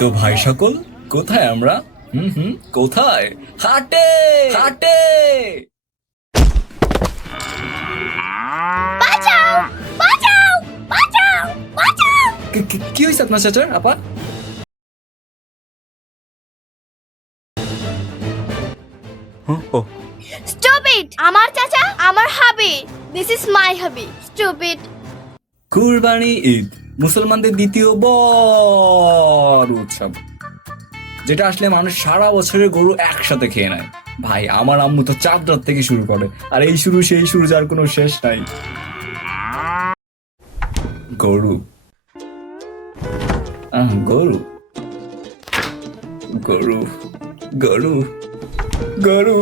তো ভাই সকল, কোথায় আমরা? কোথায়? হাটে হাটে। বাঁচাও বাঁচাও বাঁচাও বাঁচাও! কি হয়েছে আপনার চাচার আপা? স্টুপিড! আমার চাচা আমার হাবি। দিস ইজ মাই হাবি। স্টুপিড! কুরবানি ঈদ মুসলমানদের দ্বিতীয় বড় উৎসব, যেটা আসলে মানুষ সারা বছরের গরু একসাথে খেয়ে নেয়। ভাই, আমার আম্মু তো চাঁদ রাত থেকে শুরু করে, আর এই শুরু সেই শুরু যার কোনো শেষ নাই। গরু গরু গরু গরু গরু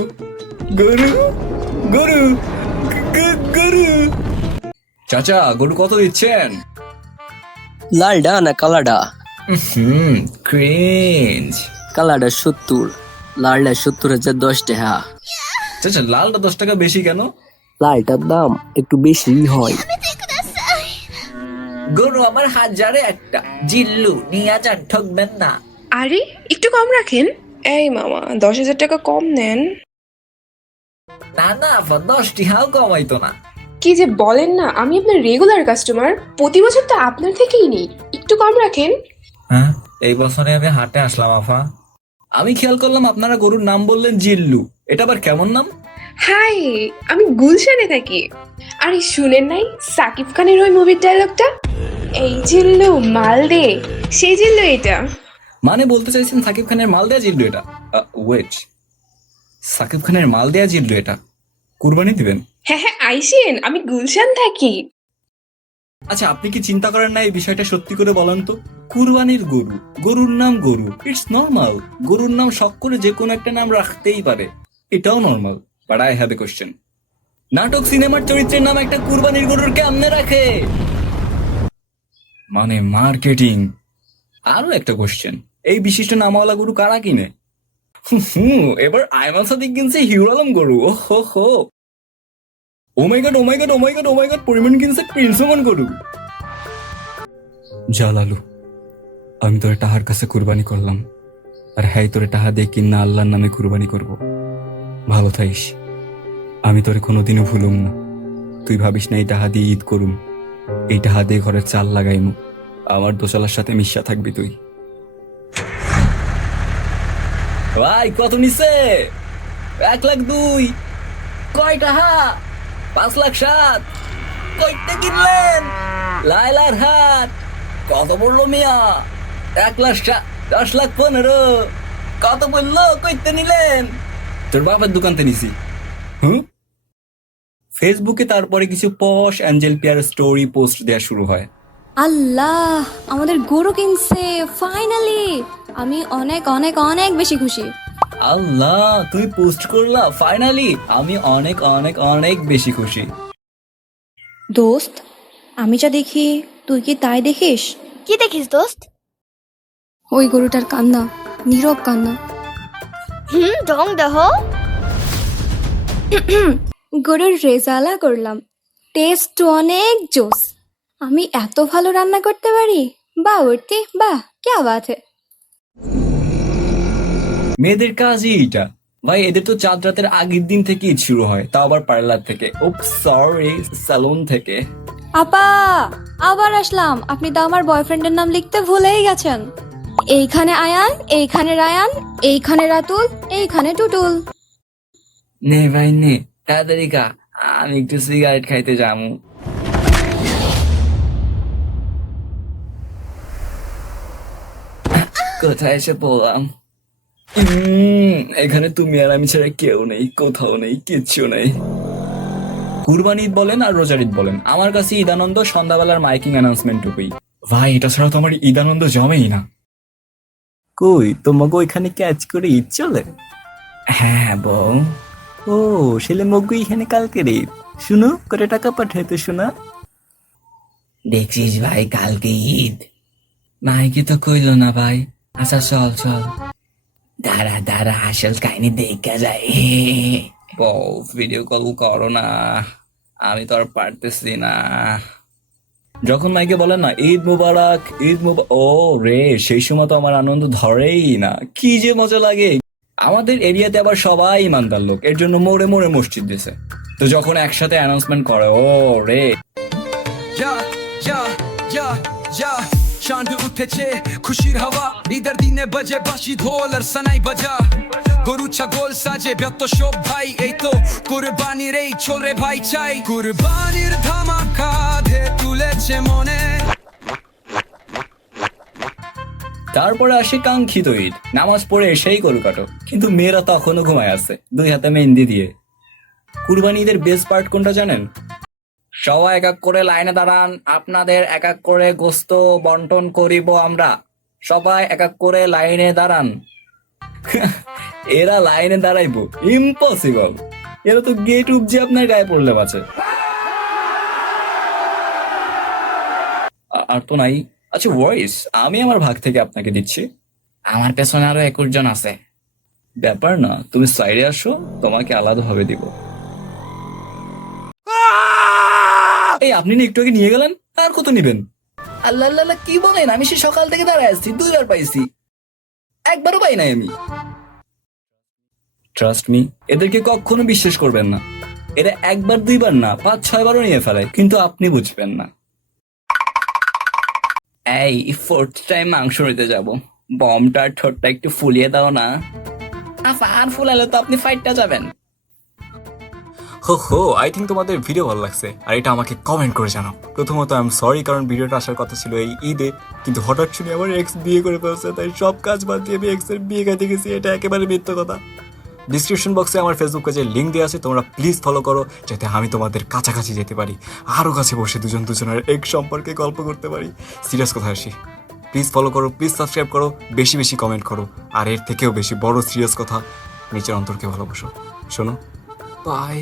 গরু গরু গরু। চাচা, গরু কত দিচ্ছেন? লালডা না কালাডা? ক্রিঞ্জ। কালাডা 70, লালডা 70,010 টাকা। চাচা, লালটা 10 টাকা বেশি কেন? লালটার দাম একটু বেশি হয়। গরু আমার হাজারে একটা, জিল্লু নিয়ে যান, ঠকবেন না। আরে একটু কম রাখেন। এই মামা 10,000 টাকা কম নেন। না না, 10টি হাও কমাইতো না। কি যে বলেন না, আমি আপনার রেগুলার কাস্টমার, প্রতি বছর তো আপনার থেকেই নিই, একটু কম রাখেন। হ্যাঁ, এই বছরে আমি হাটে আসলাম আফা। আমি খেয়াল করলাম আপনারা গরুর নাম বললেন জিল্লু। এটা আবার কেমন নাম? হাই, আমি গুলশানে থাকি। আরে শুনেন নাই সাকিব খানের ওই মুভির ডায়লগটা, এই জিল্লু মাল দে, সেই জিল্লু এটা। মানে বলতে চাইছেন সাকিব খানের মাল দেয়া জিল্লু এটা? ওয়েট, সাকিব খানের মাল দেয়া জিল্লু এটা কুরবানি দিবেন? হ্যাঁ হ্যাঁ আইসেন, আমি গুলশান থাকি। আচ্ছা, আপনি কি চিন্তা করেন না এই বিষয়টা? সত্যি করে বলেন তো, কুরবানির গরু, গরুর নাম গরু, ইটস নর্মাল। গরুর নাম শখ করে যে কোনো একটা নাম রাখতেই পারে, এটাও normal. But I have a question, নাটক সিনেমার চরিত্রের নাম একটা কুরবানির গরুর কেমনে রাখে? মানে মার্কেটিং। আরো একটা কোশ্চেন, এই বিশিষ্ট নামওয়ালা গরু কারা কিনে? এবার আয়মান সাদিক কিনছে হিরো আলম গরু। ও হো হো, ও মাই গড ও মাই গড ও মাই গড ও মাই গড, পরিমাণ কিনছে প্রিন্স ওমান গরু। জালালু, আমি তোর টাহার কাছে কুরবানি করলাম, আর হ্যাঁ তোরে টাহা দিয়ে কিনা আল্লাহর নামে কুরবানি করব। ভালো থাইস, আমি তোরে কোনোদিনও ভুলুম না। তুই ভাবিস না এই টাহা দিয়ে ঈদ করুম, এই টাহা দিয়ে ঘরের চাল লাগাইমু। আমার দোসালার সাথে মিশা থাকবি তুই। ভাই, কত নিছে? 1,02,000। কয় টাহা? 5,07,000। কইতে কিনলেন? লাইলার হাট। কত পড়লো মিয়া? 1,10,15,000। কত বললো? কইতে নিলেন? তোর বাবার দোকানতে নিছি। ফেসবুকে তারপরে কিছু পশ অ্যাঞ্জেল পিয়ার স্টোরি পোস্ট দেওয়া শুরু হয়। আল্লাহ, আমাদের গরু কিনছে ফাইনালি। আমি অনেক অনেক অনেক বেশি খুশি। আল্লাহ, তুই পোস্ট করলা ফাইনালি? আমি অনেক অনেক অনেক বেশি খুশি। দোস্ত, আমি যা দেখি তুই কি তাই দেখিস? কি দেখিস দোস্ত? ওই গরুটার কান্না, নীরব কান্না। ঢং দেহ। গরুর রেজালা করলাম, টেস্ট অনেক জোস। আমি এত ভালো রান্না করতে পারি। বাহ উঠতি বাহ, क्या बात है। মেয়েদের কাজই এটা ভাই। এদের তো চাঁদ রাতের আগের দিন থেকে ঈদ শুরু হয়, তাও আবার পার্লার থেকে, সরি, স্যালুন থেকে। আপা, আবার আসলাম। আপনি তো আমার বয়ফ্রেন্ডের নাম লিখতে ভুলেই গেছেন। এইখানে আয়ান, এইখানে রায়ান, এইখানে রাতুল, এইখানে টুটুল। নে ভাই নে, তাড়াতাড়ি খা, আমি একটু সিগারেট খাইতে যাবো। কোথায় এসে পড়লাম? এখানে তুমি আর আমি ছাড়া কেউ নেই, কোথাও নেই, কিচ্ছু নেই। কুরবানি ঈদ বলেন আর রোজার ঈদ বলেন, আমার কাছে ঈদ আনন্দ সন্ধ্যাবেলার মাইকিং অ্যানাউন্সমেন্টটুকুই। ভাই, এটা ছাড়া তো আমার ঈদ আনন্দ জমেই না। কই তোমাকে ওইখানে ক্যাচ করে ঈদ চলে? হ্যাঁ বউ। ও, ছেলে মগ্গু এখানে কালকে রে। শুনো, কত টাকা পাঠাইতো শোনা? দেখছিস ভাই, কালকে ঈদ। মাইকে তো কইলো না ভাই। আচ্ছা চল চল, দাঁড়া দাঁড়া, আসল কাহিনী দেখা যায়। বউ, ভিডিও কল করো না, আমি তো আর পারতেছি না। যখন মাইকে বলেন না ঈদ মুবারক ঈদ মুবারক, ও রে সেই সময় তো আমার আনন্দ ধরেই না, কি যে মজা লাগে। আমাদের এরিয়াতে আবার সবাই ইমানদার লোক, এর জন্য মোড়ে মোড়ে মসজিদ দিছে। তো যখন একসাথে অ্যানাউন্সমেন্ট করে, ও রে চাঁদ উঠেছে খুশির হাওয়া, ঈদের দিনে বাজে বাঁশি ঢোল আর সানাই বাজা, গরু ছাগল সাজে ব্যস্ত সব ভাই, এই তো কুরবানির এই চলে ভাই চাই, কুরবানির ধামাকা ধে তুলেছে মনে। তারপরে আসে কাঙ্ক্ষিত ঈদ, নামাজ পড়ে এসেই গরু কাটো, কিন্তু মেয়েরা তখনও ঘুমায় আছে দুই হাতে মেহেন্দি দিয়ে। কুরবানি ঈদের বেস্ট পার্ট কোনটা জানেন? সবাই এক এক করে লাইনে দাঁড়ান, আপনাদের এক এক করে গোস্ত বন্টন করিব আমরা, সবাই এক এক করে লাইনে দাঁড়ান। এরা লাইনে দাঁড়াইবো? ইম্পসিবল, এরা তো গেট উপজে আপনার গায়ে পড়লে বাঁচে। আর তো নাই। আচ্ছা ভয়েস আমি আমার ভাগ থেকে আপনাকে দিচ্ছি, আমার পেছনে আরো 21 জন আছে। ব্যাপার না, তুমি সাইডে আসো, তোমাকে আলাদা ভাবে দিব। এই আপনি না একটু আগে নিয়ে গেলেন, আর কত নিবেন? আল্লাহ আল্লাহ কি বলেন, আমি সে সকাল থেকে দাঁড়ায় আসছি, 2 বার পাইছি, একবারও পাই নাই আমি। ট্রাস্ট মি, এদেরকে কখনো বিশ্বাস করবেন না, এরা 1 বার 2 বার না 5-6 বারও নিয়ে ফেলায়, কিন্তু আপনি বুঝবেন না। এই 4th টাইম মাংস নিতে যাব, বমটার ঠোঁটটা একটু ফুলিয়ে দাও না। আর ফুলালে তো আপনি ফাইটটা যাবেন। হো আই থিঙ্ক তোমাদের ভিডিও ভালো লাগছে, আর এটা আমাকে কমেন্ট করে জানাও। প্রথমত আই এম সরি, কারণ ভিডিওটা আসার কথা ছিল এই ঈদে, কিন্তু হঠাৎ শুনে আমার এক্স বিয়ে করে ফেলছে, তাই সব কাজ বাদ দিয়ে আমি এক্স এর বিয়ে খাইতে গেছি, এটা একেবারে মিথ্যা কথা। ডিসক্রিপশন বক্সে আমার ফেসবুক পেজের লিঙ্ক দেওয়া আছে, তোমরা প্লিজ ফলো করো, যাতে আমি তোমাদের কাছাকাছি যেতে পারি, আরও কাছে বসে দুজন দুজনের এক্স সম্পর্কে গল্প করতে পারি। সিরিয়াস কথা আসি, প্লিজ ফলো করো, প্লিজ সাবস্ক্রাইব করো, বেশি বেশি কমেন্ট করো, আর এর থেকেও বেশি বড় সিরিয়াস কথা, নিচের অন্তরকে ভালোবাসো। শোনো, বাই।